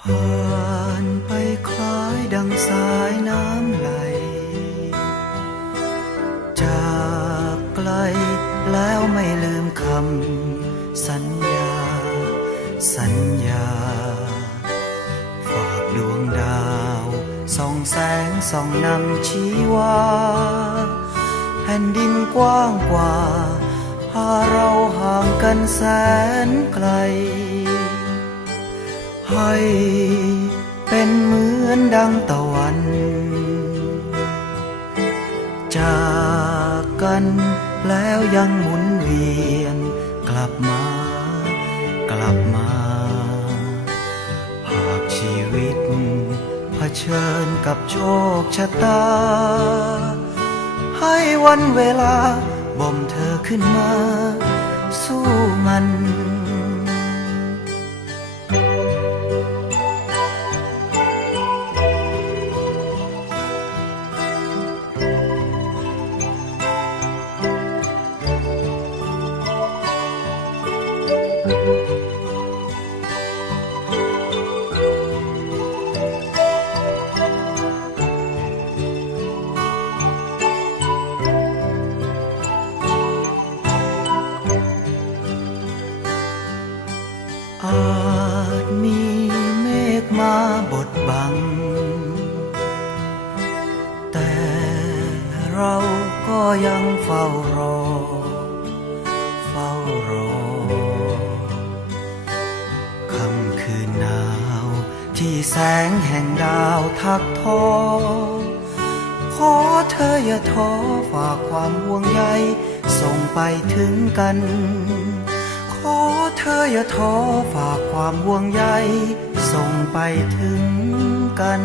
ผ่านไปคลายดังสายน้ำไหล จากไกลแล้วไม่ลืมคำสัญญา สัญญา ฝากดวงดาวส่องแสงส่องนำชีว่าแผ่นดินกว้างกว่า พาเราห่างกันแสนไกล ให้เป็นเหมือนดังตะวัน จากกันแล้วยังหมุนเวียนกลับมา กลับมา หากชีวิตเผชิญกับโชคชะตา ให้วันเวลาบ่มเธอขึ้นมา สู้มัน เมฆมาบดบังแต่เราก็ยังเฝ้ารอ เฝ้ารอ ที่แสงแห่งดาวทักทอ ขอเธออย่าท้อฝากความห่วงใยส่งไปถึงกัน ขอเธออย่าท้อฝากความห่วงใยส่งไปถึงกัน